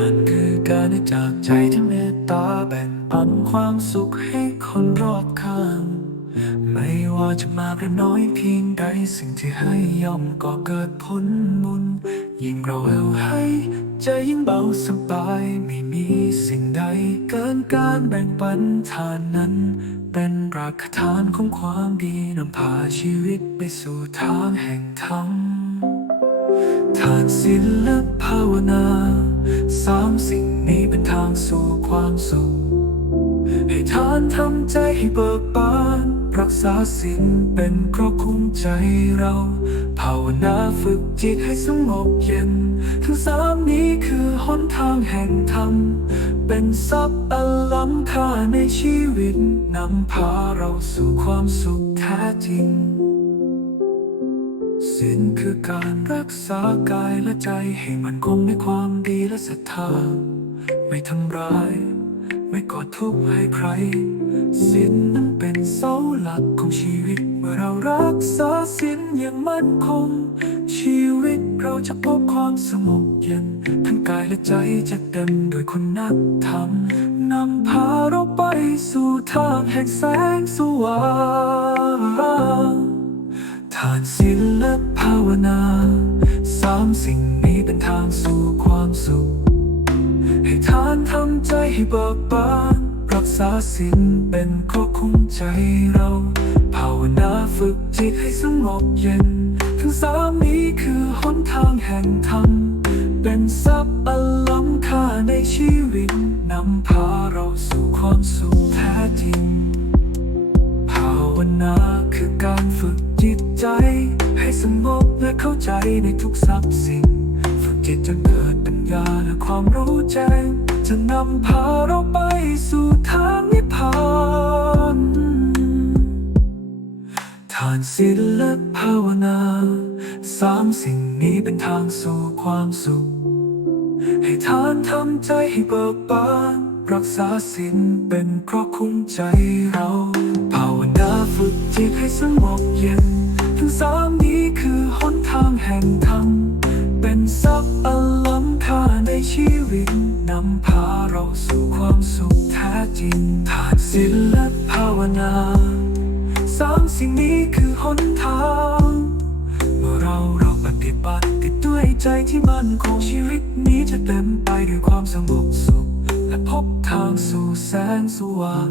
านคือการได้จากใจที่เมตตาแบ่งปันความสุขให้คนรอบข้าง ไม่ว่าจะมากหรือน้อยเพียงใดสิ่งที่ให้ย่อมก็เกิดผลบุญยิ่งเราเอาให้ใจยิ่งเบาสบายไม่มีสิ่งใดเกินการแบ่งปันทานนั้น เป็นรากฐานของความดีนำพาชีวิตไปสู่ทางแห่งธรรมทานศีลและภาวนา สามสิ่งนี้เป็นทางสู่ความสุข ให้ทานทำใจให้เบิกบาน รักษาศีลเป็นเกราะคุ้มใจเรา ภาวนาฝึกจิตให้สงบเย็น ทั้งสามนี้คือหนทางแห่งธรรม เป็นทรัพย์อันล้ำค่าในชีวิตนำพาเราสู่ความสุขแท้จริง ศีลคือการรักษากายและใจให้มันคงในความดีและศรัทธา ไม่ทำร้าย ไม่ก่อทุกข์ให้ใครศีลนั้นเป็นเสาหลักของชีวิต เมื่อเรารักษาศีลอย่างมั่นคง ชีวิตเราจะพบความสงบเย็น ทั้งกายและใจจะเต็มด้วยคุณธรรมนำพาเราไปสู่ทางแห่งแสงสว่างทานศีลาวนาสามสิ่งนี้เป็นทางสู่ความสุข ให้ทานทำใจให้เบิกบานรักษาศีลเป็นเกราะคุ้มใจเรา ภาวนาฝึกจิตให้สงบเย็น ทั้งสามนี้คือหนทางแห่งธรรม เป็นทรัพย์อันล้ำค่าในชีวิตนำพาเราสู่ความสุขแท้จริง ภาวนาคือการฝึก จิตใจ ให้สงบและเข้าใจในทุกสรรพสิ่งฝึกจิตจนเกิดปัญญาและความรู้แจ้งจะนำพาเราไปสู่ทางนิพพานทานศีลและภาวนาสามสิ่งนี้เป็นทางสู่ความสุข ให้ทานทำใจให้เบิกบาน รักษาศีลเป็นเกราะคุ้มใจเรา ฝึกจิตให้สงบเย็น ทั้งสามนี้คือหนทางแห่งธรรม เป็นทรัพย์อันล้ำค่าในชีวิต นำพาเราสู่ความสุขแท้จริงทานศีลและภาวนาสามสิ่งนี้คือหนทาง เมื่อเราเราปฏิบัติติดด้วยใจที่มั่นคงชีวิตนี้จะเต็มไปด้วยความสงบสุข และพบทางสู่แสงสว่าง